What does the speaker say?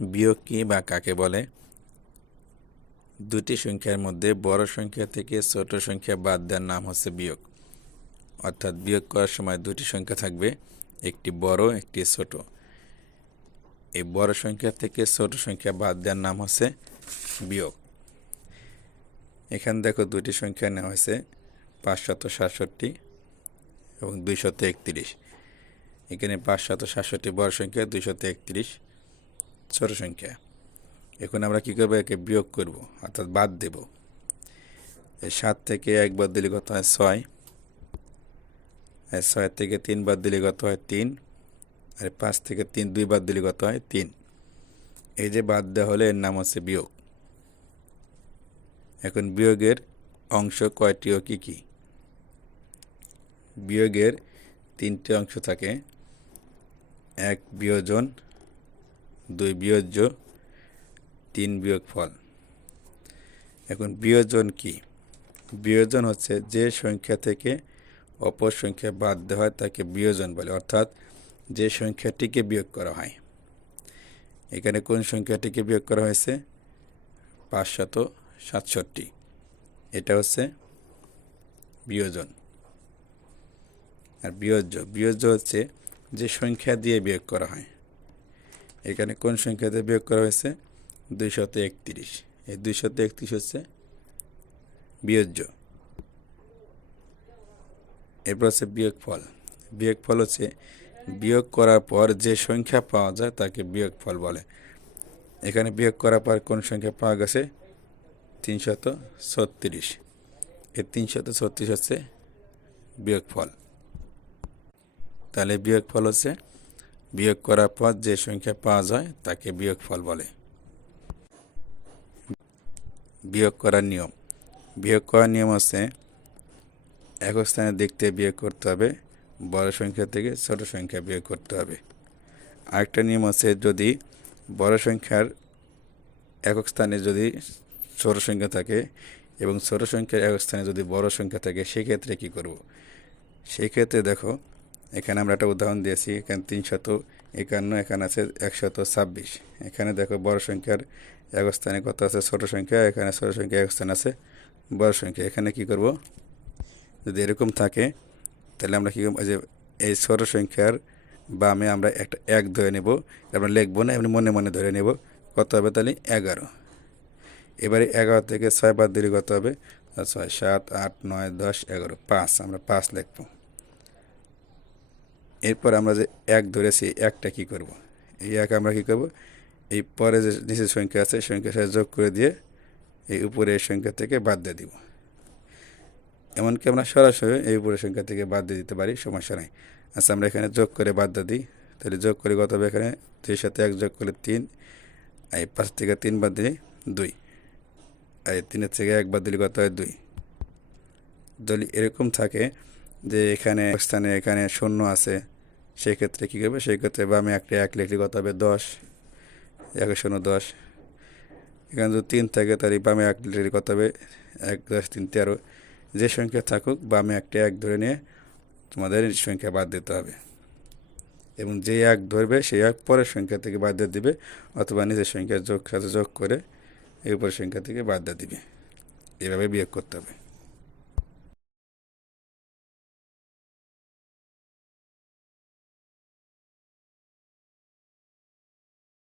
বিয়োগ কি বা কাকে বলে? দুটি সংখ্যার মধ্যে বড় সংখ্যা থেকে ছোট সংখ্যা বাদ দেওয়ার নাম হচ্ছে বিয়োগ। অর্থাৎ বিয়োগ করার সময় দুটি সংখ্যা থাকবে, একটি বড়, একটি ছোট। এই বড় সংখ্যা থেকে ছোট সংখ্যা বাদ দেওয়ার নাম হচ্ছে বিয়োগ। এখানে দেখো দুটি সংখ্যা নেওয়া হয়েছে, পাঁচশত সাতষট্টি এবং দুইশত একত্রিশ। এখানে পাঁচশত সাতষট্টি বড় সংখ্যা, দুইশত একত্রিশ। ছোট সংখ্যা। এখন আমরা কী করব? একে বিয়োগ করব, অর্থাৎ বাদ দেব। সাত থেকে এক বাদ দিলে কত হয়? ছয়। আর ছয় থেকে তিন বাদ দিলে কত হয়? তিন। আর পাঁচ থেকে তিন, দুই বাদ দিলে কত হয়? তিন। এই যে বাদ দেওয়া হলে এর নাম হচ্ছে বিয়োগ। এখন বিয়োগের অংশ কয়টি ও কী কী? বিয়োগের তিনটি অংশ থাকে। এক বিয়োজন দুই বিয়োজ্য, তিন বিয়োগ ফল। এখন বিয়োজন কি? বিয়োজন হচ্ছে যে সংখ্যা থেকে অপর সংখ্যা বাদ দেওয়া হয়, তাকে বিয়োজন বলে। অর্থাৎ যে সংখ্যাটিকে বিয়োগ করা হয়। এখানে কোন সংখ্যাটিকে বিয়োগ করা হয়েছে? পাঁচশত সাতষট্টি। এটা হচ্ছে বিয়োজন। আর বিয়োজ্য বিয়োজ্য হচ্ছে যে সংখ্যা দিয়ে বিয়োগ করা হয়। এখানে কোন সংখ্যাতে বিয়োগ করা হয়েছে? দুইশত একত্রিশ। এই দুইশত একত্রিশ হচ্ছে বিয়োজ্য। এরপর হচ্ছে বিয়োগ ফল বিয়োগ ফল হচ্ছে বিয়োগ করার পর যে সংখ্যা পাওয়া যায় তাকে বিয়োগ ফল বলে। এখানে বিয়োগ করার পর কোন সংখ্যা পাওয়া গেছে? তিনশত ছত্রিশ। এই তিনশত ছত্রিশ হচ্ছে বিয়োগ ফল তাহলে বিয়োগ ফল হচ্ছে বিয়োগ করার পর যে সংখ্যা পাওয়া যায়, তাকে বিয়োগ ফল বলে। বিয়োগ করার নিয়ম। বিয়োগ করার নিয়ম হচ্ছে একক স্থানের দিক থেকে বিয়োগ করতে হবে, বড় সংখ্যা থেকে ছোট সংখ্যা বিয়োগ করতে হবে। আরেকটা নিয়ম আছে যদি বড় সংখ্যার একক স্থানে যদি ছোট সংখ্যা থাকে এবং ছোট সংখ্যার একক স্থানে যদি বড় সংখ্যা থাকে, সেক্ষেত্রে কী করব? সেই ক্ষেত্রে দেখো এখানে আমরা একটা উদাহরণ দিয়েছি, এখানে তিনশত একান্ন, এখানে আছে একশত ছাব্বিশ। এখানে দেখো বড় সংখ্যার এক স্থানে কত আছে? ছোট সংখ্যা, এখানে ছোট সংখ্যা এক স্থান আছে বড় সংখ্যা। এখানে কি করব? যদি এরকম থাকে, তাহলে আমরা কী করব? যে, এই ছোট সংখ্যার বামে আমরা একটা এক ধরে নেব আমরা লিখব না, এমনি মনে মনে ধরে নেব। কত হবে তাহলে? এগারো। এবারে এগারো থেকে ছয় বাদ দিলে কত হবে? ছয়, সাত, আট, নয়, দশ, এগারো, পাঁচ। আমরা পাঁচ লিখব। এরপর আমরা যে এক ধরেছি একটা কি করব। এই এক আমরা কি করব? এই পরে যে নিচের সংখ্যা আছে সংখ্যার সাথে যোগ করে দিয়ে এই উপরের সংখ্যা থেকে বাদ দিয়ে দিব। এমনকি আমরা সরাসরি এই উপরের সংখ্যা থেকে বাদ দিয়ে দিতে পারি, সমস্যা নাই। আচ্ছা আমরা এখানে যোগ করে বাদ দিয়ে দিই। তাহলে যোগ করে কত হবে এখানে? দুই সাথে এক যোগ করলে তিন এই পাঁচ থেকে তিন বাদ দিলে দুই, আর তিনের থেকে এক বাদ দিলে কত হয়? দুই। যদি এরকম থাকে যে এখানে স্থানে এখানে শূন্য আছে, সেক্ষেত্রে কী করবে? সেক্ষেত্রে বামে একটা এক লিখলে কত হবে? দশ। এক শূন্য, দশ। এখানে যদি তিন থাকে, তাহলে বামে এক লিখলে কত হবে? এক, দশ, তিন, তেরো। যে সংখ্যা থাকুক, বামে একটা এক ধরে নিয়ে তোমাদের সংখ্যা বাদ দিতে হবে। এবং যে এক ধরবে সেই এক পরের সংখ্যা থেকে বাদ দিয়ে দিবে, অথবা নিজের সংখ্যা যোগ সাথে যোগ করে এই উপরের সংখ্যা থেকে বাদ দিয়ে দিবে। এভাবে বিয়োগ করতে হবে।